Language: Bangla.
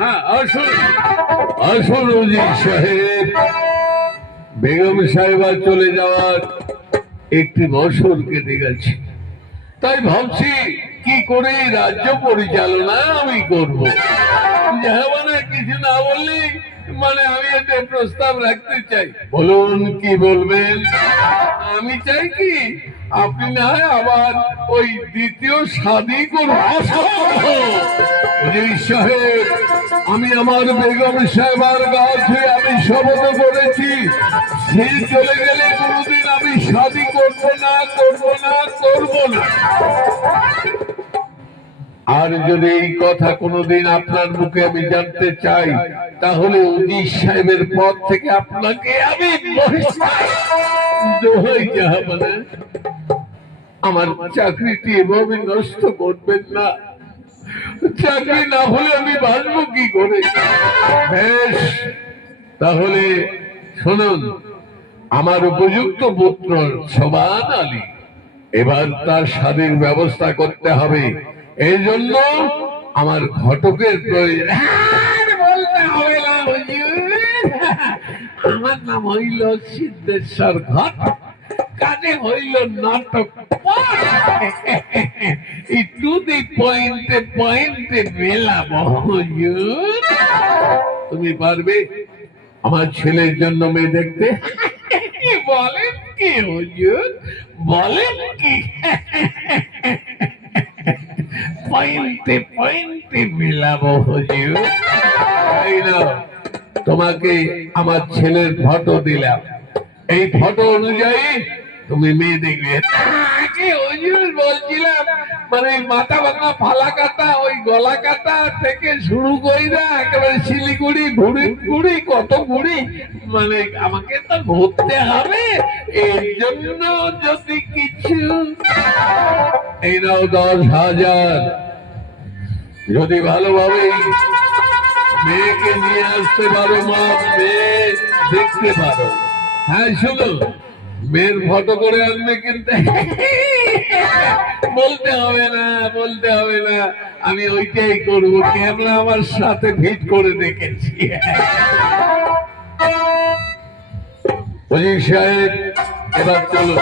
হ্যাঁ, আসুন আসুন উজির সাহেব। বেগম সাহেবা চলে যাওয়ার একটি বছর কেটে গেছে, তাই ভাবছি কি করে রাজ্য পরিচালনা আমি করব। মানে কিছু না বললি মানে আমি একটা প্রস্তাব রাখতে চাই। বলুন কি বলবেন। আমি চাই কি আপনি না হয় আবার ওই দ্বিতীয় শাদী করুন। সাহেব, আমি আমার বেগম সাহেবার কাছে আমি শপথ করেছি, সে চলে গেলে কোনোদিন আমি শাদী করব না, করব না, করব না। আর যদি এই কথা কোনোদিন আপনার মুখে আমি জানতে চাই, তাহলে উজির সাহেবের পদ থেকে আপনাকে আমি আমার চাকরিটি এভাবে নষ্ট করবেন না। চাকরি না হলে আমি বাঁচবো কি করে? বেশ, তাহলে শুনুন, আমার উপযুক্ত পুত্র সোবান আলী, এবার তার স্বাধীন ব্যবস্থা করতে হবে। এই জন্য আমার ঘটকের প্রয়োজন। বলতে হবে না হুজুর, আমার নাম হইল সিদ্ধেশ্বর ঘটক, কাজে হইল নাটক। টু দি পয়েন্টে পয়েন্টে মেলাবো হুজুর। তুমি পারবে আমার ছেলের জন্য মেয়ে দেখতে? বলেন কি হুজুর, বলেন কি? পয়েন্টে পয়েন্টে মিলাবো হুজুর। এই নাও, তোমাকে আমার ছেলের ফটো দিলাম, এই ফটো অনুযায়ী তুমি মেয়ে দেখবে। হুজুর বলছিলাম মানে মাথা ভাঙা ফালা কাটা, ওই গলা কাটা থেকে শুরু কইরা একেবারে শিলিগুড়ি ঘুড়ি কত ঘুড়ি, মানে আমাকে তো ঘুরতে হবে। এর জন্য যদি কিছু এই নাও 10,000, যদি ভালোভাবে মেয়েকে নিয়ে আসতে পারো, মা মেয়ে দেখতে পারো। হ্যাঁ শুনো, মেয়ের ফটো করে আনবে কিন্তু। বলতে হবে না, বলতে হবে না, আমি ওইটাই করবো। ক্যামেরা আমার সাথে ফিট করে দেখেছি। উজির সাহেব, এবার চলো।